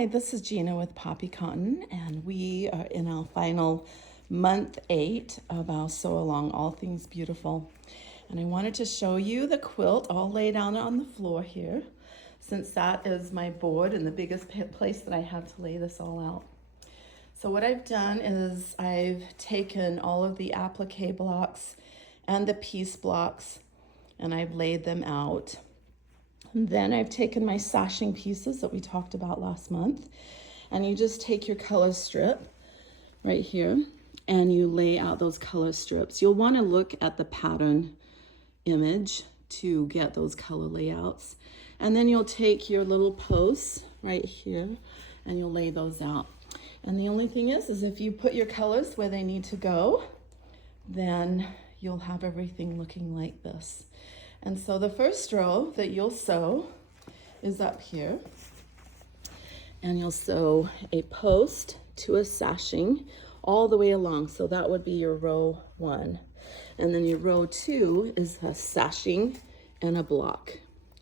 Hi, this is Gina with Poppie Cotton, and we are in our final month 8 of our Sew Along All Things Beautiful. And I wanted to show you the quilt all laid out on the floor here, since that is my board and the biggest place that I have to lay this all out. So what I've done is I've taken all of the applique blocks and the piece blocks and I've laid them out. And then I've taken my sashing pieces that we talked about last month, and you just take your color strip right here and you lay out those color strips. You'll want to look at the pattern image to get those color layouts. And then you'll take your little posts right here and you'll lay those out. And the only thing is if you put your colors where they need to go, then you'll have everything looking like this. And so the first row that you'll sew is up here. And you'll sew a post to a sashing all the way along. So that would be your row 1. And then your row 2 is a sashing and a block.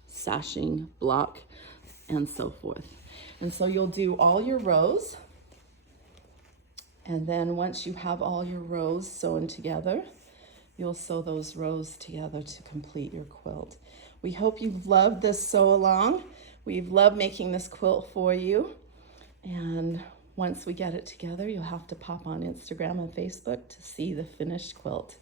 Sashing, block, and so forth. And so you'll do all your rows. And then once you have all your rows sewn together, you'll sew those rows together to complete your quilt. We hope you've loved this sew along. We've loved making this quilt for you. And once we get it together, you'll have to pop on Instagram and Facebook to see the finished quilt.